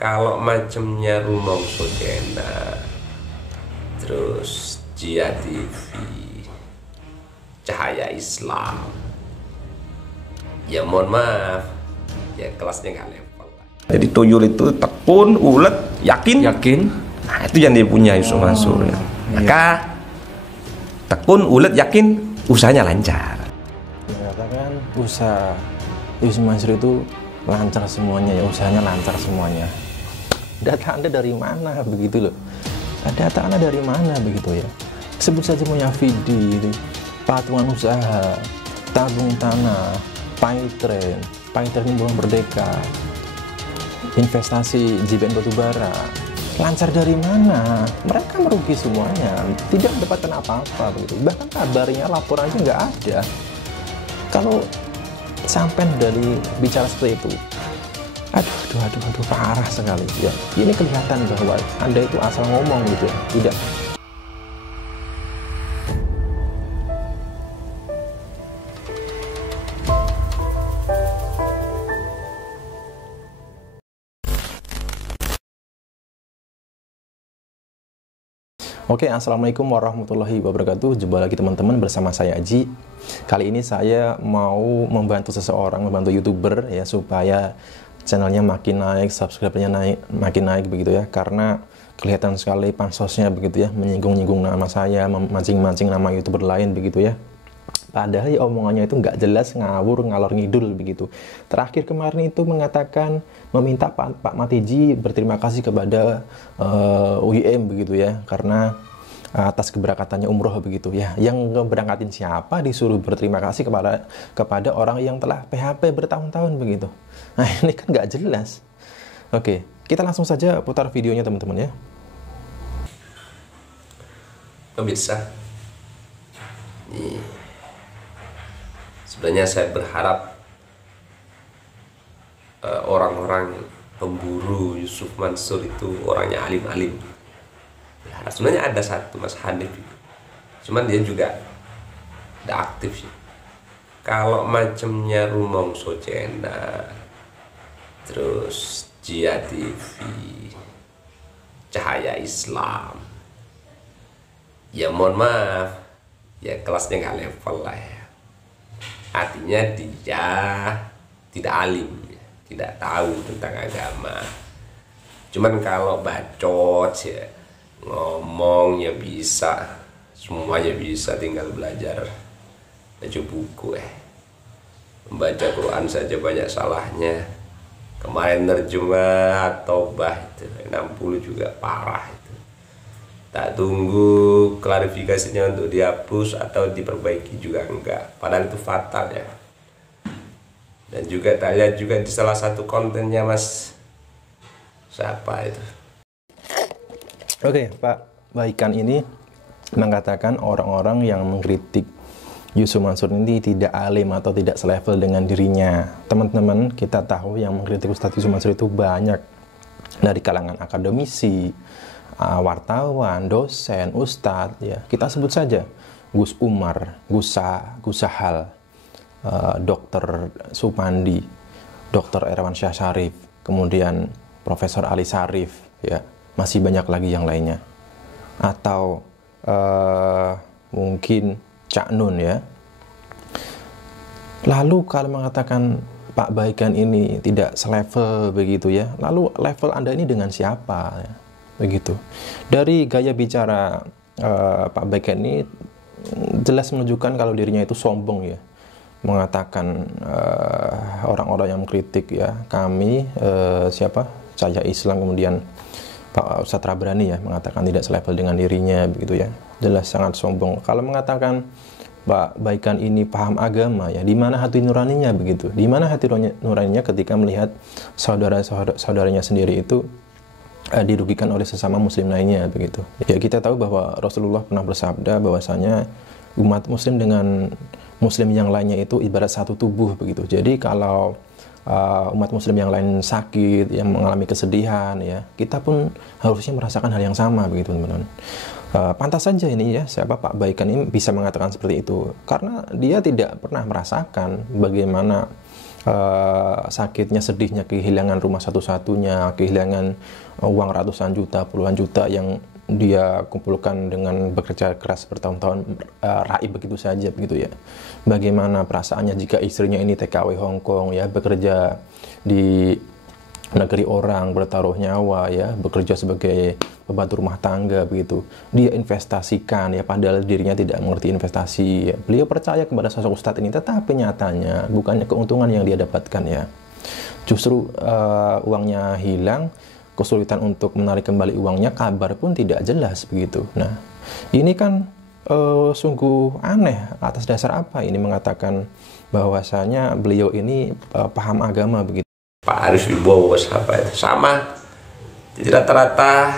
Kalau macamnya Rumong Sojena, terus Jia TV, Cahaya Islam, ya mohon maaf, ya kelasnya nggak level. Jadi tuyul itu tekun, ulet, yakin. Nah itu yang dia punya Yusuf Mansur. Maka tekun, ulet, yakin, usahanya lancar. Mengatakan usaha Yusuf Mansur itu lancar semuanya, ya usahanya lancar semuanya. Data Anda dari mana begitu loh? Data Anda dari mana begitu ya? Sebut saja Mulyafidi, patungan usaha, tabung tanah, Paytren Bulan Merdeka, investasi JBN Batubara. Lancar dari mana? Mereka merugi semuanya, tidak mendapatkan apa-apa begitu. Bahkan kabarnya, laporannya nggak ada. Kalau sampai dari bicara seperti itu, aduh, parah sekali ya. Ini kelihatan bahwa Anda itu asal ngomong gitu ya, tidak. Oke, assalamualaikum warahmatullahi wabarakatuh. Jumpa lagi teman-teman bersama saya Aji. Kali ini saya mau membantu seseorang, membantu YouTuber ya, supaya channelnya makin naik, subscribernya makin naik begitu ya. Karena kelihatan sekali pansosnya begitu ya, menyinggung-nyinggung nama saya, mancing-mancing nama YouTuber lain begitu ya. Padahal ya omongannya itu nggak jelas, ngawur, ngalor ngidul begitu. Terakhir kemarin itu mengatakan meminta Pak Matiji berterima kasih kepada UIM begitu ya, karena atas keberangkatannya umroh begitu ya. Yang berangkatin siapa disuruh berterima kasih kepada orang yang telah PHP bertahun-tahun begitu. Nah ini kan nggak jelas. Oke, kita langsung saja putar videonya teman-teman ya. Pemirsa, sebenarnya saya berharap orang-orang pemburu Yusuf Mansur itu orangnya alim-alim. Sebenarnya ada satu Mas Hanif, cuman dia juga tidak aktif sih. Kalau macamnya Rumong Sojena, terus Jia TV, Cahaya Islam, ya mohon maaf, ya kelasnya nggak level lah ya. Artinya dia tidak alim, tidak tahu tentang agama. Cuman kalau bacot ya, ngomong ya bisa, semuanya bisa, tinggal belajar baca buku membaca Quran saja banyak salahnya. Kemarin terjemah Taubah itu 60 juga parah itu. Tak tunggu klarifikasinya untuk dihapus atau diperbaiki juga enggak, padahal itu fatal ya. Dan juga tak lihat juga di salah satu kontennya Mas siapa itu. Oke, Pak Baikan ini mengatakan orang-orang yang mengkritik Yusuf Mansur ini tidak alim atau tidak selevel dengan dirinya. Teman-teman, kita tahu yang mengkritik Ustadz Yusuf Mansur itu banyak, dari kalangan akademisi, wartawan, dosen, ustadz ya. Kita sebut saja Gus Umar, Gus Sahal, Dr. Supandi, Dr. Erawan Syah Syarif, kemudian Profesor Ali Sarif ya. Masih banyak lagi yang lainnya. Atau mungkin Cak Nun ya. Lalu kalau mengatakan Pak Baikan ini tidak selevel begitu ya, lalu level Anda ini dengan siapa ya? Begitu. Dari gaya bicara Pak Baikan ini jelas menunjukkan kalau dirinya itu sombong ya. Mengatakan orang-orang yang mengkritik ya, kami Cahaya Islam, kemudian Pak Ustadz Rabrani ya, mengatakan tidak selevel dengan dirinya begitu ya. Jelas sangat sombong. Kalau mengatakan Pak Baikan ini paham agama ya, di mana hati nuraninya begitu? Di mana hati nuraninya ketika melihat saudaranya sendiri itu dirugikan oleh sesama muslim lainnya begitu. Ya kita tahu bahwa Rasulullah pernah bersabda bahwasanya umat muslim dengan muslim yang lainnya itu ibarat satu tubuh begitu. Jadi kalau umat muslim yang lain sakit, yang mengalami kesedihan ya, kita pun harusnya merasakan hal yang sama begitu teman-teman. Pantas saja ini ya, siapa Pak Baikan ini bisa mengatakan seperti itu, karena dia tidak pernah merasakan bagaimana sakitnya, sedihnya, kehilangan rumah satu-satunya, kehilangan uang ratusan juta, puluhan juta yang dia kumpulkan dengan bekerja keras bertahun-tahun, raib begitu saja begitu ya. Bagaimana perasaannya jika istrinya ini TKW Hong Kong ya, bekerja di negeri orang, bertaruh nyawa ya, bekerja sebagai pembantu rumah tangga begitu. Dia investasikan ya, padahal dirinya tidak mengerti investasi ya. Beliau percaya kepada sosok ustadz ini, tetapi nyatanya bukannya keuntungan yang dia dapatkan ya. Justru uangnya hilang, kesulitan untuk menarik kembali uangnya, kabar pun tidak jelas begitu. Nah, ini kan sungguh aneh. Atas dasar apa ini mengatakan bahwasanya beliau ini paham agama begitu? Pak Arif Wibowo siapa itu sama. Jadi rata-rata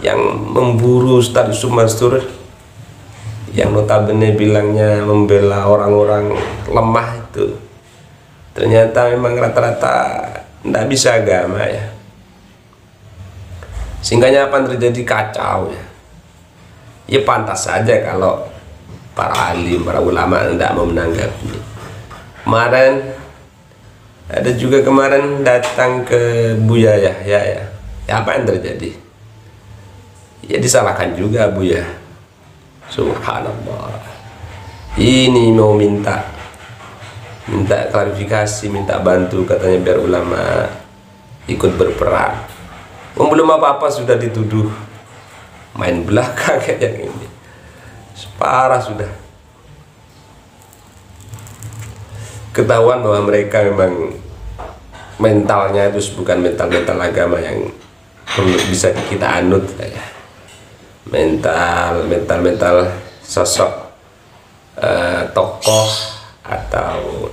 yang memburu Ustadz Yusuf Mansur, yang notabene bilangnya membela orang-orang lemah itu, ternyata memang rata-rata tidak bisa agama ya. Sehingga apa yang terjadi kacau ya. Ya pantas saja kalau para alim, para ulama tidak mau menanggapi. Kemarin ada juga datang ke Buya ya. Apa yang terjadi? Ya disalahkan juga Buya. Subhanallah. Ini mau minta klarifikasi, minta bantu katanya biar ulama ikut berperan. Belum apa-apa sudah dituduh main belakang kayak yang ini. Parah sudah. Ketahuan bahwa mereka memang mentalnya itu bukan mental agama yang perlu bisa kita anut ya. Mental sosok tokoh atau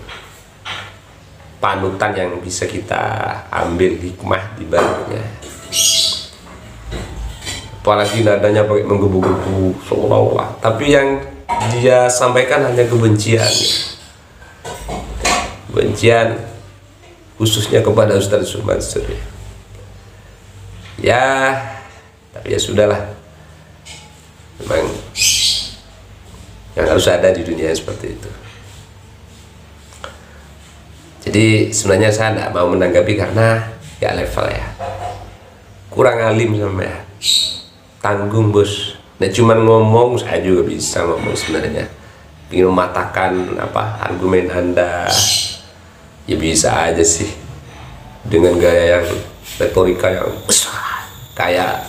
panutan yang bisa kita ambil hikmah di baliknya. Apalagi nadanya pakai menggebu-gebu seolah-olah, tapi yang dia sampaikan hanya kebencian. Kebencian khususnya kepada Ustadz Yusuf Mansur ya. Tapi ya sudahlah, memang yang harus ada di dunia seperti itu. Jadi sebenarnya saya tidak mau menanggapi karena ya level ya, kurang alim sama ya, tanggung bos. Nah cuman ngomong, saya juga bisa ngomong sebenarnya, ingin mematahkan argumen Anda. Ya bisa aja sih dengan gaya yang retorika yang besar kayak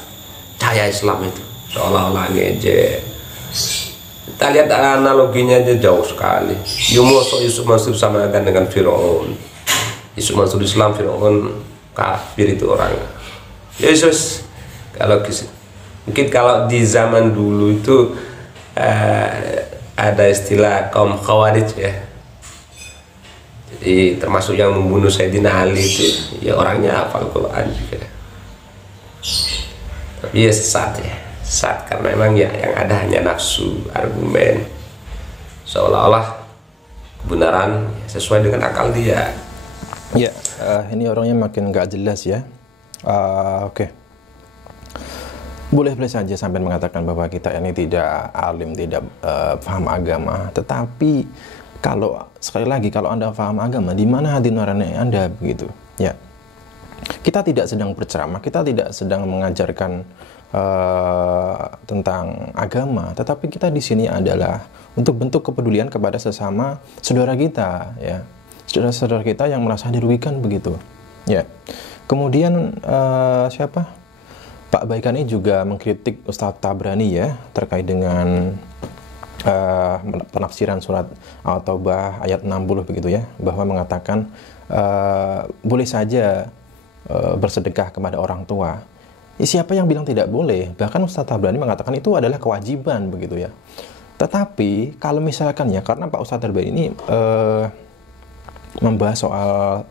cahaya Islam itu, seolah-olah ngejek. Kita lihat analoginya aja jauh sekali. Yusuf Mansur samakan dengan Fir'aun. Yusuf Mansur Islam, Fir'aun kafir itu orang. Yesus mungkin kalau di zaman dulu itu ada istilah kaum Khawarij ya. Jadi termasuk yang membunuh Sayyidina Ali itu ya orangnya hafal Quran juga. Tapi ya sesat karena memang ya yang ada hanya nafsu, argumen, seolah-olah kebenaran sesuai dengan akal dia. Ya, ini orangnya makin nggak jelas ya. Oke. Boleh saja sampai mengatakan bahwa kita ini tidak alim, tidak paham agama, tetapi kalau sekali lagi, kalau Anda paham agama, di mana hati nurani Anda begitu? Ya, kita tidak sedang berceramah, kita tidak sedang mengajarkan tentang agama, tetapi kita di sini adalah untuk bentuk kepedulian kepada sesama saudara kita, ya, saudara-saudara kita yang merasa dirugikan begitu. Ya, kemudian Pak Baikani juga mengkritik Ustadz Tabrani ya terkait dengan penafsiran surat At-Taubah ayat 60 begitu ya, bahwa mengatakan boleh saja bersedekah kepada orang tua. Siapa yang bilang tidak boleh? Bahkan Ustadz Tabrani mengatakan itu adalah kewajiban begitu ya. Tetapi kalau misalkan ya, karena Pak Ustadz Tabrani ini membahas soal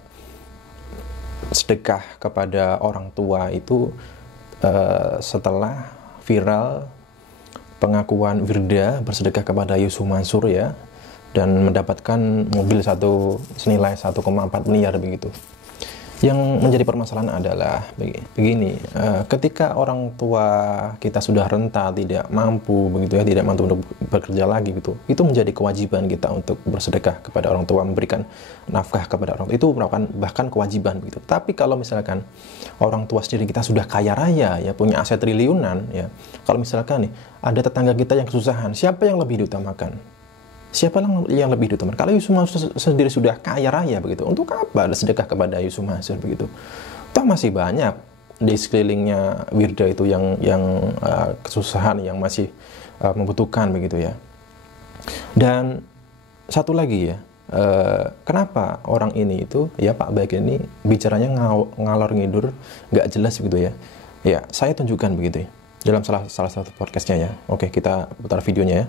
sedekah kepada orang tua itu setelah viral pengakuan Wirda bersedekah kepada Yusuf Mansur ya, dan mendapatkan mobil senilai 1,4 miliar begitu. Yang menjadi permasalahan adalah begini, ketika orang tua kita sudah renta, tidak mampu begitu ya, tidak mampu untuk bekerja lagi gitu, itu menjadi kewajiban kita untuk bersedekah kepada orang tua, memberikan nafkah kepada orang tua, itu merupakan bahkan kewajiban begitu. Tapi kalau misalkan orang tua sendiri kita sudah kaya raya ya, punya aset triliunan ya, kalau misalkan nih ada tetangga kita yang kesusahan, siapa yang lebih diutamakan? Siapa yang lebih diutamakan? Kalau Yusuf Mansur sendiri sudah kaya raya begitu, untuk apa ada sedekah kepada Yusuf Mansur begitu? Toh masih banyak di sekelilingnya Wirda itu yang kesusahan, yang masih membutuhkan begitu ya. Dan satu lagi ya, kenapa orang ini itu ya, Pak Baik ini bicaranya ngalor ngidur, nggak jelas begitu ya? Ya, saya tunjukkan begitu ya, dalam salah satu podcastnya ya. Oke, kita putar videonya ya.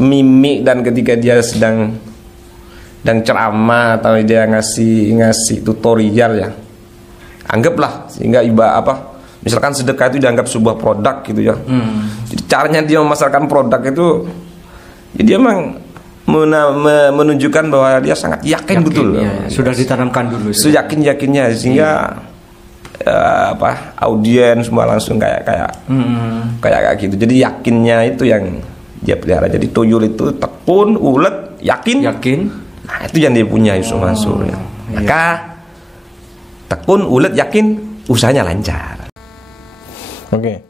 Mimik dan ketika dia sedang ceramah atau dia ngasih tutorial ya, anggaplah sehingga misalkan sedekah itu dianggap sebuah produk gitu ya. Jadi caranya dia memasarkan produk itu, jadi emang menunjukkan bahwa dia sangat yakin betul ya, sudah ditanamkan dulu seyakin-yakinnya sehingga audiens semua langsung kayak gitu. Jadi yakinnya itu yang dia pelihara. Jadi tuyul itu tekun, ulet, yakin. Nah, itu yang dia punya Yusuf Mansur ya. Maka tekun, ulet, yakin, usahanya lancar. Oke.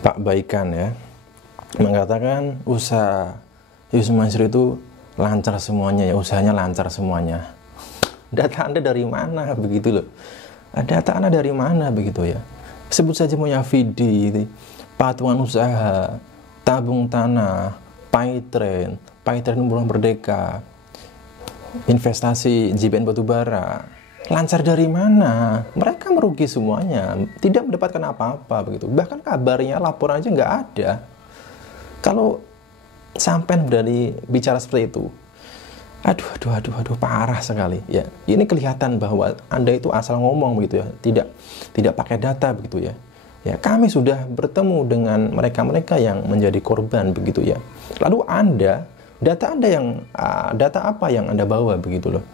Pak Baikan ya mengatakan usaha Yusuf Mansur itu lancar semuanya ya, usahanya lancar semuanya. Data Anda dari mana begitu loh? Data Anda dari mana begitu ya? Sebut saja Mulyafidi, patungan usaha, tabung tanah, Paytren Bulan Merdeka, investasi JBN Batubara, lancar dari mana? Mereka merugi semuanya, tidak mendapatkan apa-apa begitu. Bahkan kabarnya, laporan aja nggak ada. Kalau sampai berani bicara seperti itu, aduh, parah sekali ya. Ini kelihatan bahwa Anda itu asal ngomong begitu ya, tidak pakai data begitu ya. Ya, kami sudah bertemu dengan mereka-mereka yang menjadi korban begitu ya. Lalu data apa yang Anda bawa begitu loh.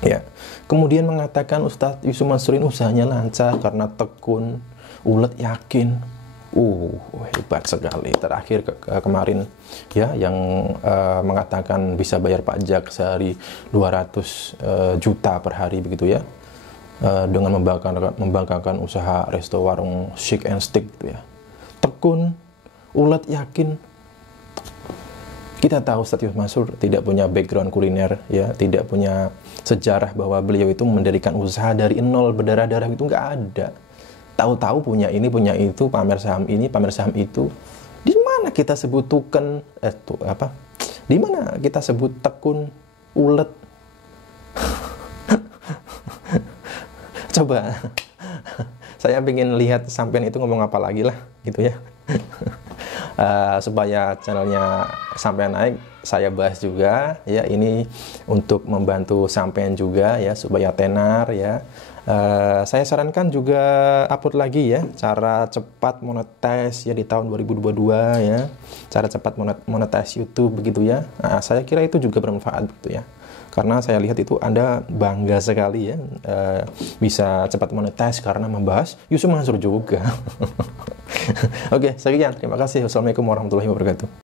Ya. Kemudian mengatakan Ustadz Yusuf Mansur usahanya lancar karena tekun, ulet, yakin. Hebat sekali. Terakhir kemarin ya yang mengatakan bisa bayar pajak sehari 200 juta per hari begitu ya. Dengan membanggakan usaha resto warung chic and stick gitu ya. Tekun, ulet, yakin. Kita tahu Ustadz Yusuf Mansur tidak punya background kuliner ya, tidak punya sejarah bahwa beliau itu mendirikan usaha dari nol, berdarah-darah itu nggak ada. Tahu-tahu punya ini, punya itu, pamer saham ini, pamer saham itu. Di mana kita sebut Di mana kita sebut tekun, ulet? Coba saya ingin lihat sampean itu ngomong apa lagi lah gitu ya. Supaya channelnya sampean naik, saya bahas juga ya, ini untuk membantu sampean juga ya, supaya tenar ya. Saya sarankan juga upload lagi ya, cara cepat monetize ya di tahun 2022 ya, cara cepat monetize YouTube begitu ya. Saya kira itu juga bermanfaat begitu ya. Karena saya lihat itu Anda bangga sekali ya, bisa cepat monetize karena membahas Yusuf Mansur juga. Oke, sekian. Terima kasih. Wassalamualaikum warahmatullahi wabarakatuh.